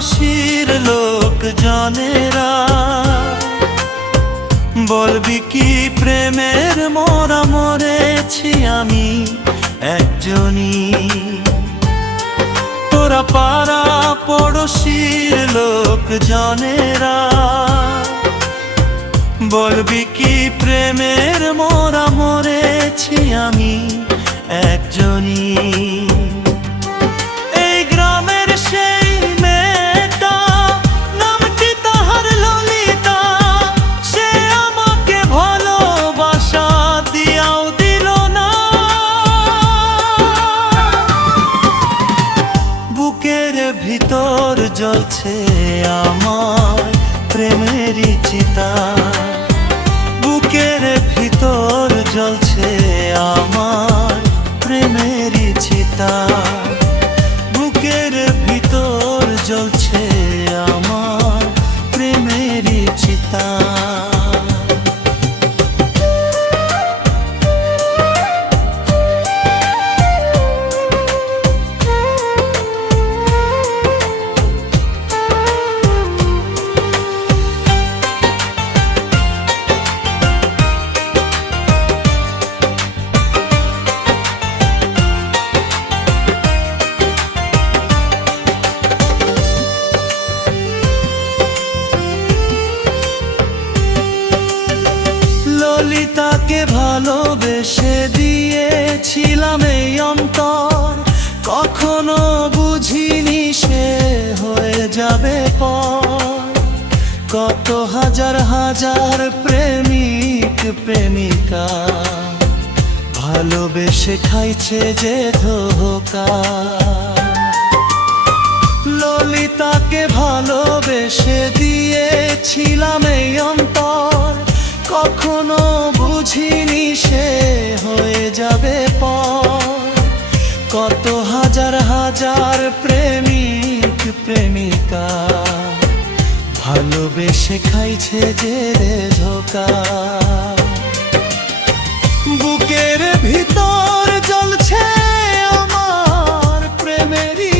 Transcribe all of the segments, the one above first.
পড়শির লোকজনেরা বলবি কি প্রেমের মরা মরেছি আমি একজনই। তোরা পাড়া পড়শির লোকজনেরা বলবি কি প্রেমের মরা মরেছি আমি একজনই। এই গ্রামের সেই মেয়েটা নামটি তাহার ললিতা, সে আমাকে ভালোবাসা দিয়াও দিল না। বুকের ভিতর জ্বলছে আমার প্রেমেরই চিতা, বুকের ভিতর জ্বলছে আমার প্রেমেরই চিতা, বুকের ভিতর জ্বলছে আমার প্রেমেরই চিতা। ললিতাকে ভালোবেসে দিয়েছিলাম এই অন্তর, কখনো বুঝিনি সে হয়ে যাবে পর। কত হাজার হাজার প্রেমিক প্রেমিকা ভালোবেসে খাইছে যে ধোঁকা। ললিতাকে ভালোবেসে দিয়েছিলাম এই অন্তর, কখনো বুঝিনি সে হয়ে যাবে পর। কত হাজার হাজার প্রেমিক প্রেমিকা ভালোবেসে খাইছে যে ধোঁকা। বুকের ভিতর জ্বলছে আমার প্রেমেরই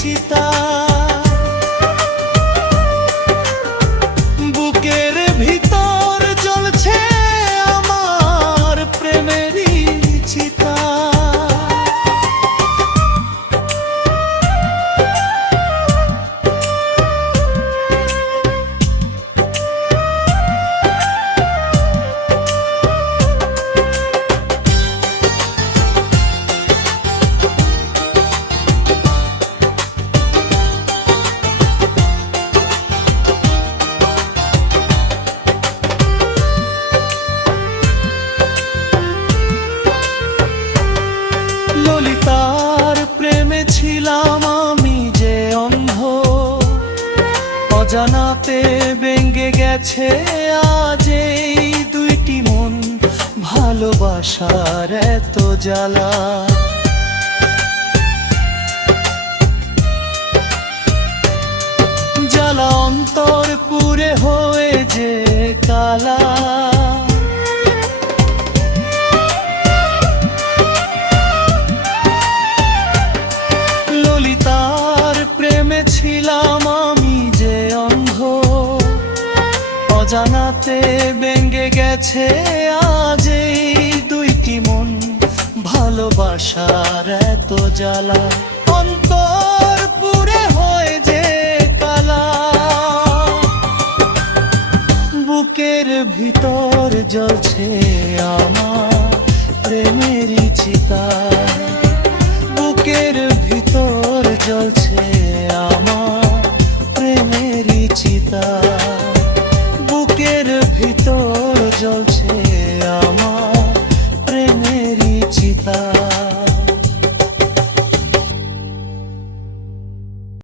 চিতা, বুকের ভিতর জ্বলছে আমার প্রেমেরই চিতা। ললিতার প্রেমে ছিলাম আমি যে অন্ধ, অজানাতে ভেঙে গেছে আজ এই দুইটি মন, ভালোবাসার এত জ্বালা। জ্বালা অন্তর পুরে হয়ে যে কালা। ললিতার প্রেমে ছিলাম আমি যে অন্ধ, অজানাতে ভেঙে গেছে আজ এই দুইটি মন, ভালোবাসার এত জ্বালা। অন্তর পুরে হয়ে যে কালা, বুকের ভিতর জ্বলছে আমার প্রেমেরই চিতা, বুকের ভিতর জ্বলছে